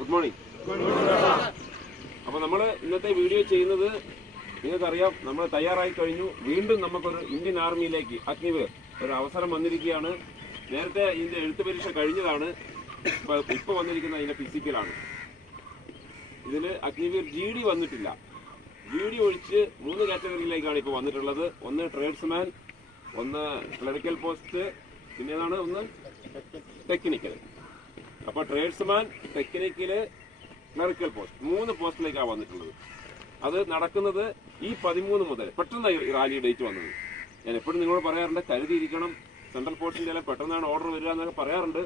Good morning അപ്പൊ നമ്മൾ ഇന്നത്തെ വീഡിയോ ചെയ്യുന്നത് നിങ്ങൾക്കറിയാം നമ്മൾ തയ്യാറായി കഴിഞ്ഞു. വീണ്ടും നമുക്കൊരു ഇന്ത്യൻ ആർമിയിലേക്ക് അഗ്നിവീർ ഒരു അവസരം വന്നിരിക്കുകയാണ്. നേരത്തെ ഇതിന്റെ എഴുത്ത് പരീക്ഷ കഴിഞ്ഞതാണ്. ഇപ്പൊ വന്നിരിക്കുന്ന അതിന്റെ ഫിസിക്കലാണ് ഇതിൽ അഗ്നിവീർ ജി ഡി വന്നിട്ടില്ല. ജി ഡി ഒഴിച്ച് മൂന്ന് കാറ്റഗറിയിലേക്കാണ് ഇപ്പൊ വന്നിട്ടുള്ളത്. ഒന്ന് ട്രേഡ്സ്മാൻ ഒന്ന് ക്ലറിക്കൽ പോസ്റ്റ് പിന്നെയാണ് ഒന്ന് ടെക്നിക്കൽ അപ്പൊ ട്രേഡ്സ്മാൻ ടെക്നിക്കിൽ ക്ലറിക്കൽ പോസ്റ്റ് മൂന്ന് പോസ്റ്റിലേക്കാണ് വന്നിട്ടുള്ളത്. അത് നടക്കുന്നത് ഈ പതിമൂന്ന് മുതൽ പെട്ടെന്ന് റാലി ഡേറ്റ് വന്നത്. ഞാൻ എപ്പോഴും നിങ്ങളോട് പറയാറുണ്ട് കരുതിയിരിക്കണം. സെൻട്രൽ ഫോഴ്സിന്റെ എല്ലാം പെട്ടെന്നാണ് ഓർഡർ വരിക എന്നൊക്കെ പറയാറുണ്ട്.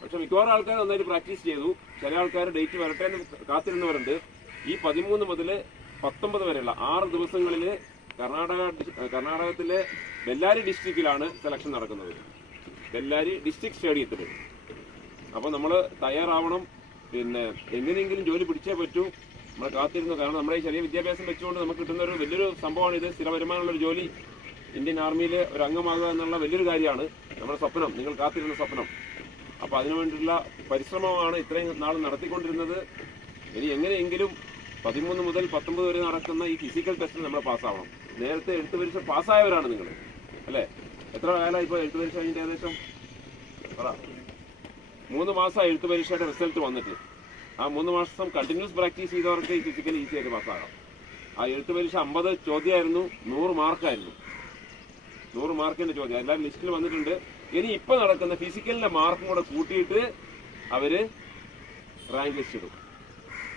പക്ഷെ മിക്കവാറും ആൾക്കാർ നന്നായിട്ട് പ്രാക്ടീസ് ചെയ്തു. ചില ആൾക്കാർ ഡേറ്റ് വരട്ടെ എന്ന് കാത്തിരുന്നവരുണ്ട്. ഈ പതിമൂന്ന് മുതൽ പത്തൊമ്പത് വരെയുള്ള ആറ് ദിവസങ്ങളിൽ കർണാടക കർണാടകത്തിലെ ബെല്ലാരി ഡിസ്ട്രിക്റ്റിലാണ് സെലക്ഷൻ നടക്കുന്നത്. ബെല്ലാരി ഡിസ്ട്രിക്ട് സ്റ്റേഡിയത്തിൽ അപ്പോൾ നമ്മൾ തയ്യാറാവണം. പിന്നെ എങ്ങനെയെങ്കിലും ജോലി പിടിച്ചേ പറ്റൂ. നമ്മൾ കാത്തിരുന്നു കാരണം നമ്മുടെ ഈ ചെറിയ വിദ്യാഭ്യാസം വെച്ചുകൊണ്ട് നമുക്ക് കിട്ടുന്ന ഒരു വലിയൊരു സംഭവമാണ് ഇത്. സ്ഥിര വരുമാനമുള്ള ഒരു ജോലി. ഇന്ത്യൻ ആർമിയിൽ ഒരു അംഗമാകുക എന്നുള്ള വലിയൊരു കാര്യമാണ് നമ്മുടെ സ്വപ്നം. നിങ്ങൾ കാത്തിരുന്ന സ്വപ്നം. അപ്പോൾ അതിനുവേണ്ടിയുള്ള പരിശ്രമമാണ് ഇത്രയും നാൾ നടത്തിക്കൊണ്ടിരുന്നത്. ഇനി എങ്ങനെയെങ്കിലും പതിമൂന്ന് മുതൽ പത്തൊമ്പത് വരെ നടക്കുന്ന ഈ ഫിസിക്കൽ ടെസ്റ്റ് നമ്മൾ പാസ്സാവണം. നേരത്തെ എഴുത്ത് പരീക്ഷ പാസ്സായവരാണ് നിങ്ങൾ. അല്ലേ? എത്ര കാലമായി ഇപ്പോൾ എഴുത്ത് പരീക്ഷ കഴിഞ്ഞിട്ട് ഏകദേശം? പറ. മൂന്ന് മാസം എഴുത്ത് പരീക്ഷയുടെ റിസൾട്ട് വന്നിട്ട്. ആ മൂന്ന് മാസം കണ്ടിന്യൂസ് പ്രാക്ടീസ് ചെയ്തവർക്ക് ഈ ഫിസിക്കൽ ഈസി ആയിട്ട് പാസ്സാകാം ആ എഴുത്ത് പരീക്ഷ അമ്പത് ചോദ്യമായിരുന്നു നൂറ് മാർക്കായിരുന്നു. നൂറ് മാർക്കിന്റെ ചോദ്യം. എല്ലാവരും ലിസ്റ്റിൽ വന്നിട്ടുണ്ട്. ഇനി ഇപ്പൊ നടക്കുന്ന ഫിസിക്കലിന്റെ മാർക്കും കൂടെ കൂട്ടിയിട്ട് അവർ റാങ്ക് ലിസ്റ്റ് ഇടും.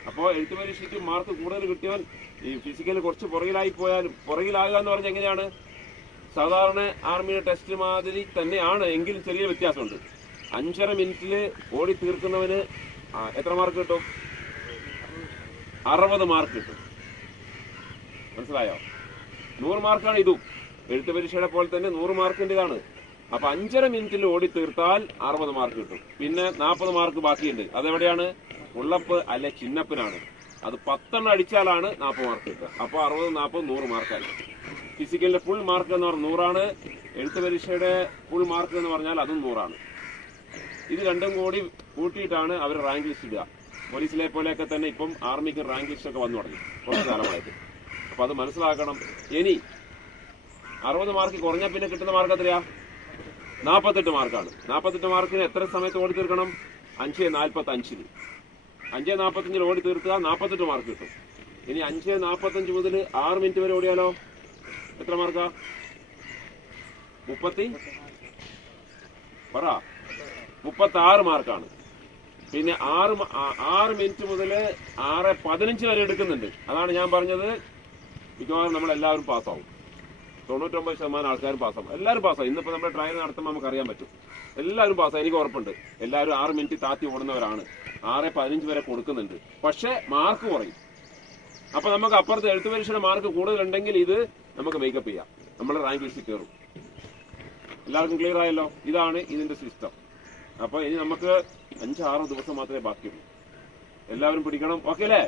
അപ്പോൾ എഴുത്ത് പരീക്ഷയ്ക്ക് മാർക്ക് കൂടുതൽ കിട്ടിയാൽ ഈ ഫിസിക്കൽ കുറച്ച് പുറകിലായി പോയാലും പുറകിലാകുക എന്ന് പറഞ്ഞാൽ എങ്ങനെയാണ്? സാധാരണ ആർമിയുടെ ടെസ്റ്റ് മാതിരി തന്നെയാണ് എങ്കിലും ചെറിയ വ്യത്യാസമുണ്ട്. അഞ്ചര മിനിറ്റിൽ ഓടി തീർക്കുന്നവന് എത്ര മാർക്ക് കിട്ടും? അറുപത് മാർക്ക് കിട്ടും. മനസ്സിലായോ? നൂറ് മാർക്കാണ് ഇതും. എഴുത്ത് പരീക്ഷയുടെ പോലെ തന്നെ നൂറ് മാർക്കിന്റെതാണ് അപ്പൊ അഞ്ചര മിനിറ്റിൽ ഓടി തീർത്താൽ അറുപത് മാർക്ക് കിട്ടും. പിന്നെ നാൽപ്പത് മാർക്ക് ബാക്കിയുണ്ട്. അതെവിടെയാണ്? ഉള്ളപ്പ് അല്ലെ ചിന്നപ്പനാണ്. അത് പത്തെണ്ണം അടിച്ചാലാണ് നാൽപ്പത് മാർക്ക് കിട്ടുക. അപ്പൊ അറുപത് നാൽപ്പത് നൂറ് മാർക്കായി ഫിസിക്കലിന്റെ ഫുൾ മാർക്ക് എന്ന് പറഞ്ഞാൽ നൂറാണ്. എഴുത്ത് പരീക്ഷയുടെ ഫുൾ മാർക്ക് എന്ന് പറഞ്ഞാൽ അതും നൂറാണ്. ഇത് രണ്ടും കൂടി കൂട്ടിയിട്ടാണ് അവർ റാങ്ക് ലിസ്റ്റ് ഇടുക. പോലീസിലെ പോലെയൊക്കെ തന്നെ ഇപ്പം ആർമിക്ക് റാങ്ക് ലിസ്റ്റ് ഒക്കെ വന്നു തുടങ്ങി. കുറച്ച് കാലമായിട്ട്. അപ്പൊ അത് മനസ്സിലാക്കണം. ഇനി അറുപത് മാർക്ക് കുറഞ്ഞ പിന്നെ കിട്ടുന്ന മാർക്ക് എത്രയാ? നാൽപ്പത്തെട്ട് മാർക്കാണ് നാൽപ്പത്തെട്ട് മാർക്കിന് എത്ര സമയത്ത് ഓടി തീർക്കണം? അഞ്ച് നാൽപ്പത്തി അഞ്ചിന് അഞ്ച് നാൽപ്പത്തഞ്ചിൽ ഓടി തീർക്കുക നാൽപ്പത്തെട്ട് മാർക്ക് കിട്ടും. ഇനി അഞ്ച് നാൽപ്പത്തഞ്ച് മുതൽ ആറ് മിനിറ്റ് വരെ ഓടിയാലോ? എത്ര മാർക്കാ മുപ്പത്തി? പറ. മുപ്പത്തി ആറ് മാർക്കാണ്. പിന്നെ ആറ് ആറ് മിനിറ്റ് മുതൽ ആറ് പതിനഞ്ച് വരെ എടുക്കുന്നുണ്ട്. അതാണ് ഞാൻ പറഞ്ഞത്. മിക്കവാറും നമ്മളെല്ലാവരും പാസ്സാവും. തൊണ്ണൂറ്റൊമ്പത് ശതമാനം ആൾക്കാരും പാസ്സാവും. എല്ലാവരും പാസ്സാവും. ഇന്നിപ്പോൾ നമ്മുടെ ട്രയൽ നടത്തുമ്പോൾ നമുക്ക് അറിയാൻ പറ്റും. എല്ലാവരും പാസ്സാവും. എനിക്ക് ഉറപ്പുണ്ട്. എല്ലാവരും ആറ് മിനിറ്റ് താത്തി ഓടുന്നവരാണ്. ആറ് പതിനഞ്ച് വരെ കൊടുക്കുന്നുണ്ട്. പക്ഷേ മാർക്ക് കുറയും. അപ്പോൾ നമുക്ക് അപ്പുറത്ത് എഴുത്ത് പരീക്ഷയുടെ മാർക്ക് കൂടുതലുണ്ടെങ്കിൽ ഇത് നമുക്ക് മേക്കപ്പ് ചെയ്യാം. നമ്മുടെ റാങ്ക് ലിസ്റ്റിൽ കയറും. എല്ലാവർക്കും ക്ലിയർ ആയല്ലോ? ഇതാണ് ഇതിന്റെ സിസ്റ്റം അപ്പൊ ഇനി നമുക്ക് അഞ്ചാറ് ദിവസം മാത്രമേ ബാക്കിയുള്ളൂ. എല്ലാവരും പിടിക്കണം. ഓക്കെ അല്ലേ?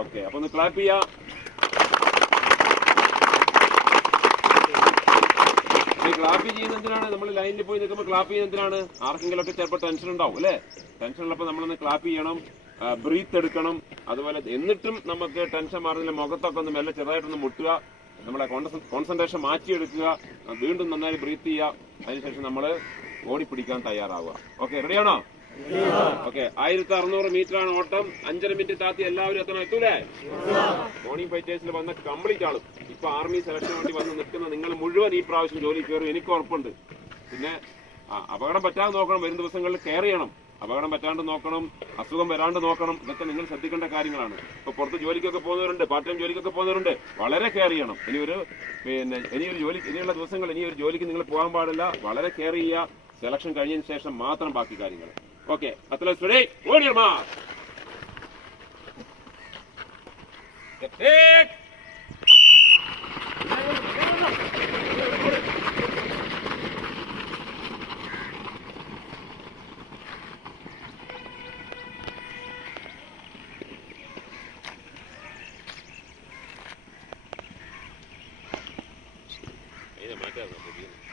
ഓക്കെ അപ്പൊ ഒന്ന് ക്ലാപ്പ് ചെയ്യാ. ക്ലാപ്പ് ചെയ്യുന്ന എന്തിനാണ്? നമ്മൾ ലൈനിൽ പോയി നിൽക്കുമ്പോൾ ക്ലാപ്പ് ചെയ്യുന്ന എന്തിനാണ്? ആർക്കെങ്കിലും ഒക്കെ ചിലപ്പോൾ ടെൻഷൻ ഉണ്ടാവും അല്ലേ? ടെൻഷൻ ഉള്ളപ്പോൾ നമ്മളൊന്ന് ക്ലാപ്പ് ചെയ്യണം. ബ്രീത്ത് എടുക്കണം. അതുപോലെ എന്നിട്ടും നമുക്ക് ടെൻഷൻ മാറുന്നില്ല. മുഖത്തൊക്കെ ഒന്ന് മെല്ലെ ചെറുതായിട്ടൊന്ന് മുട്ടുക. നമ്മുടെ കോൺസെൻട്രേഷൻ മാറ്റിയെടുക്കുക. വീണ്ടും നന്നായി ബ്രീത്ത് ചെയ്യുക. അതിനുശേഷം നമ്മൾ ഓടിപ്പിടിക്കാൻ തയ്യാറാവുക. ഓക്കെ റെഡിയാണോ ഓക്കെ ആയിരത്തി അറുന്നൂറ് മീറ്റർ ആണ് ഓട്ടം. അഞ്ചര മിനിറ്റ് താത്തി എല്ലാവരും എത്തണം. എത്തൂലേ? മോർണിംഗ് ഫൈറ്റേഴ്സിൽ വന്ന കംപ്ലീറ്റ് ആളും. ഇപ്പൊ ആർമി സെലക്ഷൻ വേണ്ടി വന്ന് നിൽക്കുന്ന നിങ്ങൾ മുഴുവൻ ഈ പ്രാവശ്യം ജോലി കയറും. എനിക്ക് ഉറപ്പുണ്ട്. പിന്നെ അപകടം പറ്റാതെ നോക്കണം. വരും ദിവസങ്ങളിൽ കെയർ ചെയ്യണം. അപകടം പറ്റാണ്ട് നോക്കണം. അസുഖം വരാണ്ട് നോക്കണം. ഇതൊക്കെ നിങ്ങൾ ശ്രദ്ധിക്കേണ്ട കാര്യങ്ങളാണ്. ഇപ്പൊ പുറത്ത് ജോലിക്കൊക്കെ പോകുന്നവരുണ്ട്. പാർട്ട് ടൈം ജോലിക്കൊക്കെ പോകുന്നവരുണ്ട്. വളരെ കെയർ ചെയ്യണം. ഇനി ഒരു പിന്നെ ഇനി ഒരു ജോലി ഇനിയുള്ള ദിവസങ്ങൾ ഇനി ഒരു ജോലിക്ക് നിങ്ങൾ പോകാൻ പാടില്ല. വളരെ കെയർ ചെയ്യുക. സെലക്ഷൻ കഴിഞ്ഞതിന് ശേഷം മാത്രം ബാക്കി കാര്യങ്ങൾ ഓക്കെ അത്ര സുരേ ഓടിയർമാർ Yeah, my guy's not good either.